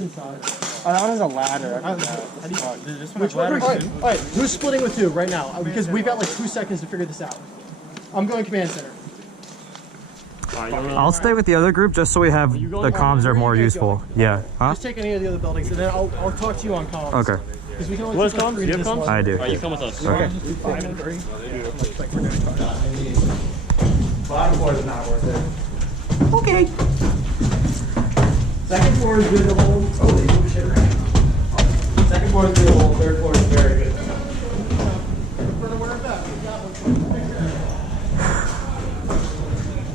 inside. Oh, that one is a ladder. How do you, this one has ladder too? Alright, who's splitting with 2 right now? Because we've got like 2 seconds to figure this out. I'm going command center. I'll stay with the other group just so we have the comms are more useful. Yeah. Huh? Just take any of the other buildings and then I'll talk to you on comms. Okay. Because we can only What is take, like, comms? 3 Do to you have this comms? one. I do. Alright, you come with us. Okay. 5 and 3. Like we're doing 5 floor is not worth it. Okay. Second floor is good to hold. Oh, they move shit around. Second floor is good to hold. Third floor is very good.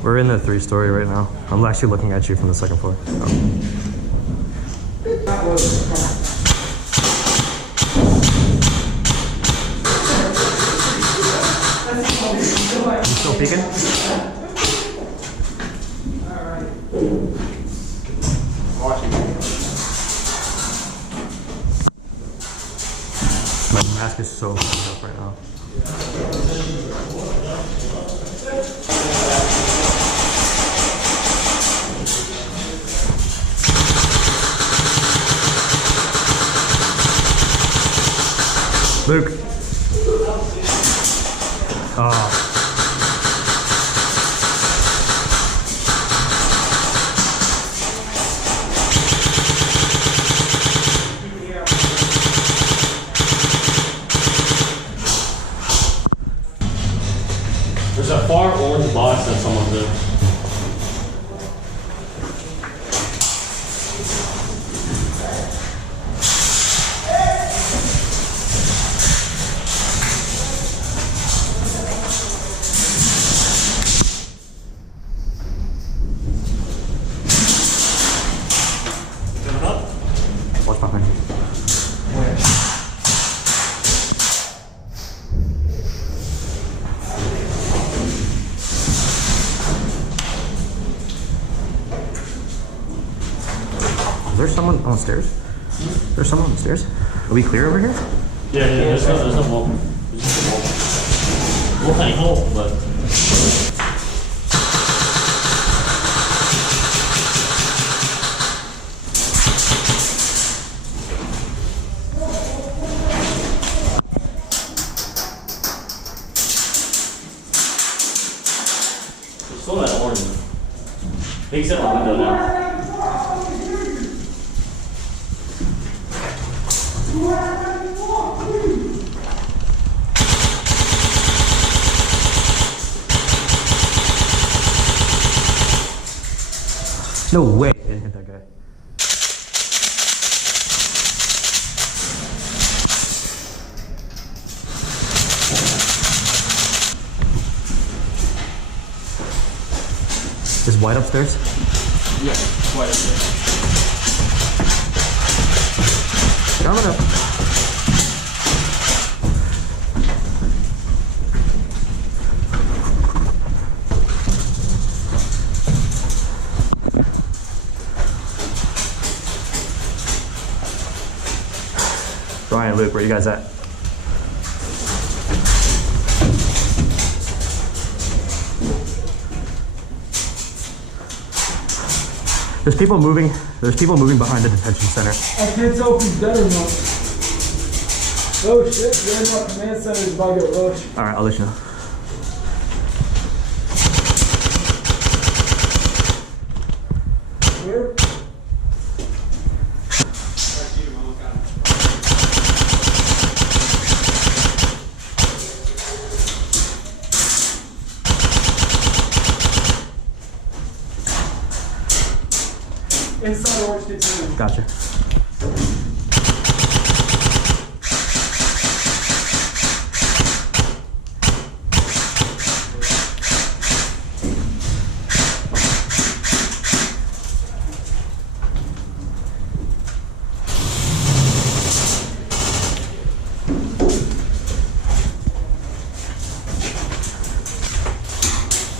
We're in the 3-story right now. I'm actually looking at you from the 2nd floor. Oh. You still peeking? My mask is so fucked up right now. Luke. Oh. There's a far orange box that someone's in. Watch behind you. Is there someone on the stairs? There's someone on the stairs? Are we clear over here? Yeah, there's no wall. There's just a wall. Well, tiny hole, but. There's still that orange. He set my window now. No way. I didn't hit that guy. Is White upstairs? Yeah, quite a bit. Coming up. Ryan, Luke, where you guys at? There's people moving. There's people moving behind the detention center. I can't tell if he's dead or not. Oh shit, you're in my command center is about to get rushed. All right, I'll let you know. Where? Inside orange container. Gotcha.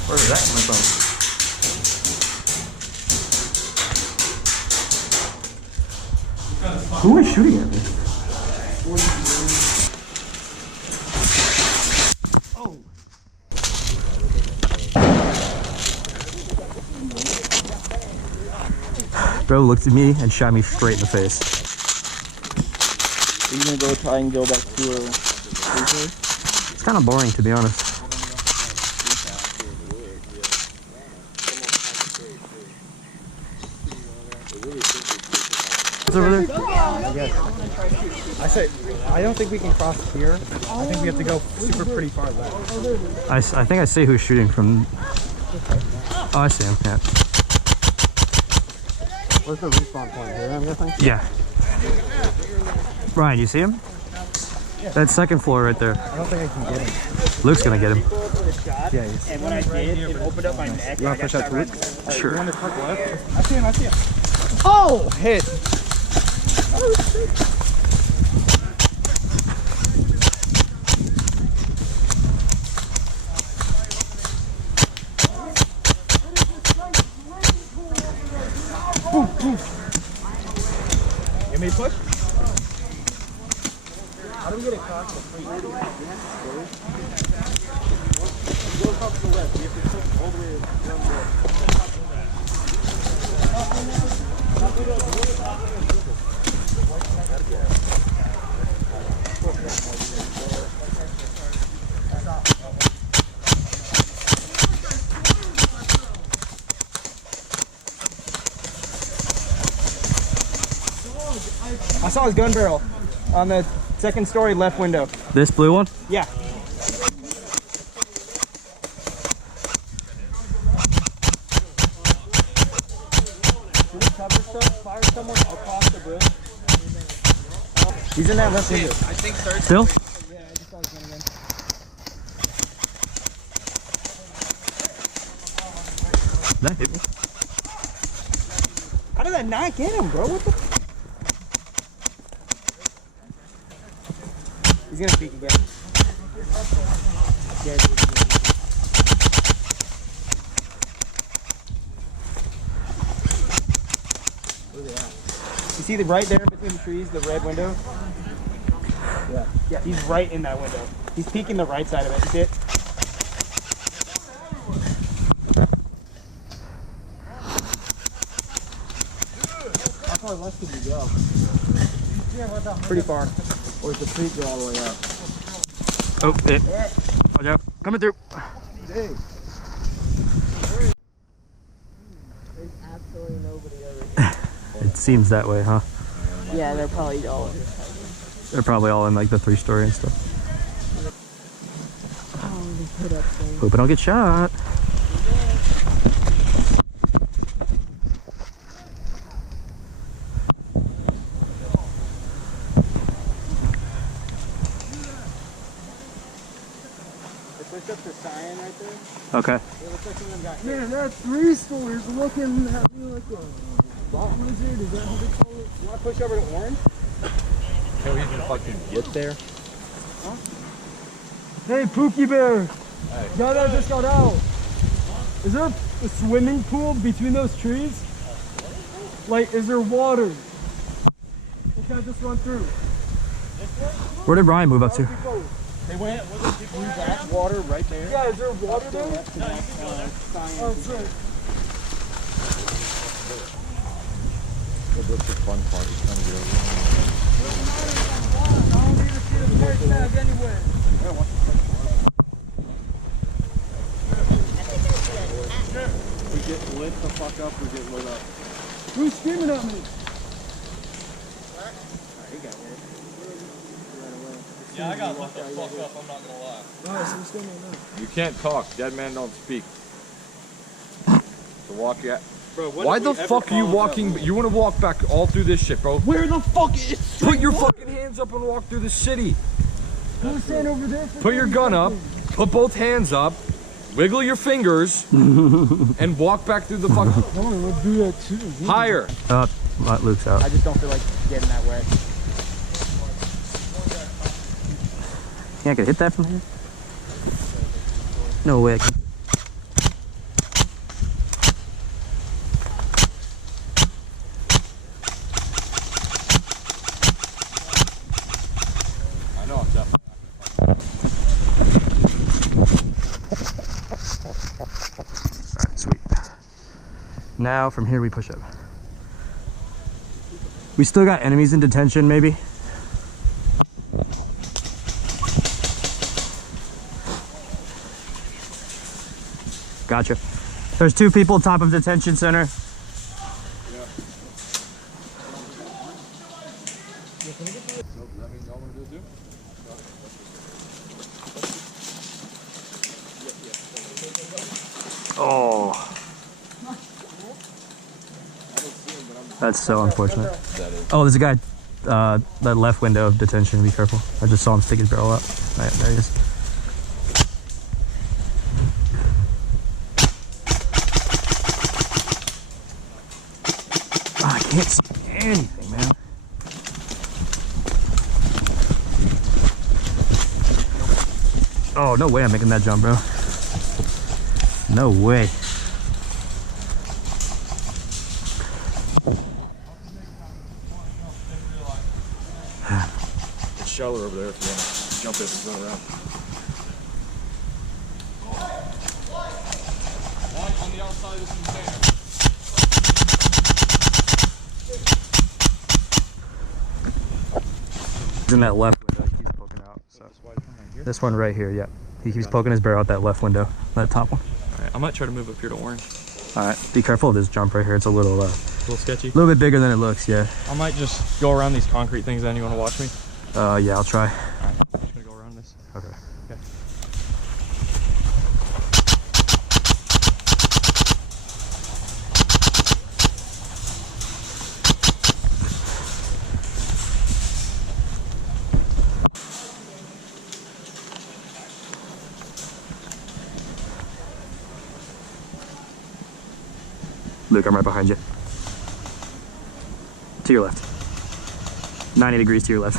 Where is that coming from? Who is shooting at me? Oh. Bro looked at me and shot me straight in the face. Are you gonna go try and go back to a It's kind of boring, to be honest. What's over there? I say, I don't think we can cross here. I think we have to go super pretty far left. I think I see who's shooting from. Oh, I see him. Yeah. Where's the respawn point here, I'm guessing? Yeah. Ryan, you see him? That second floor right there. I don't think I can get him. Luke's gonna get him. Yeah, he's... And when I did, it opened up my neck. You wanna push out to Luke? Sure. You wanna tuck left? I see him, I see him. Oh! Hit! Give me a push. How do we get across the street? Go across the left. We have to push all the way around the left. I saw his gun barrel on the second story left window. This blue one? Yeah. Should we cover stuff? Fire someone across the bridge? He's in that left window. I think third. Still? Yeah, I just saw his gun again. That hit me. How did that not get him, bro? What the? He's gonna peek again. Yeah, dude. You see the right there between the trees, the red window? Yeah. Yeah, he's right in that window. He's peeking the right side of it. You see it? How far left did you go? Pretty far. Or is the creek go all the way up? Oh, it. Watch out. Coming through. Hey. There's absolutely nobody over here. It seems that way, huh? Yeah, they're probably all. They're probably all in like the 3-story and stuff. Oh, they put up things. Hope I don't get shot. Push up the cyan right there. Okay. It looks like someone got hit. Man, that 3 stories looking at me like a bot lizard. Is that how they call it? You want to push over to orange? Can we even fucking get there? Hey, Pookie Bear. Guy that just got out. Is there a swimming pool between those trees? Like, is there water? Or can I just run through? Where did Ryan move up to? They went, was it blue back water right there? Yeah, is there water there? No, you can go there. Oh, that's right. That's the fun part. Is trying to get over I don't need to see the price tag anyway. We get lit the fuck up, we get lit up. Who's screaming at me? He got hit. Yeah, I got lit the fuck up, I'm not gonna lie. Alright, so we're screaming now. You can't talk. Dead man don't speak. So walk at. Bro, Why the fuck are you walking? You want to walk back all through this shit, bro? Where the fuck is? Put your fucking hands up and walk through the city. Who's standing over there? Put your gun up. Put both hands up. Wiggle your fingers and walk back through the fucking. I want to do that too. Higher. Luke's out. I just don't feel like getting that wet. Can't get hit that from here? No way. I know, I'm definitely. Alright, sweet. Now from here we push up. We still got enemies in detention, maybe? Gotcha. There's 2 people top of detention center. Oh. That's so unfortunate. Oh, there's a guy, that left window of detention. Be careful. I just saw him stick his barrel up. Right, there he is. Oh, I can't see anything, man. Oh, no way I'm making that jump, bro. No way. It's shallower over there if you want to jump it and go around. One on the outside of this container. He's in that left window. He keeps poking out. So. This one right here, yeah. He keeps poking his barrel out that left window, that top one. Alright, I might try to move up here to orange. Alright, be careful of this jump right here. It's a little sketchy. little bit bigger than it looks, yeah. I might just go around these concrete things then. You want to watch me? Yeah, I'll try. Alright, I'm just gonna go around this. Okay. Okay. Luke, I'm right behind you. To your left. 90 degrees to your left.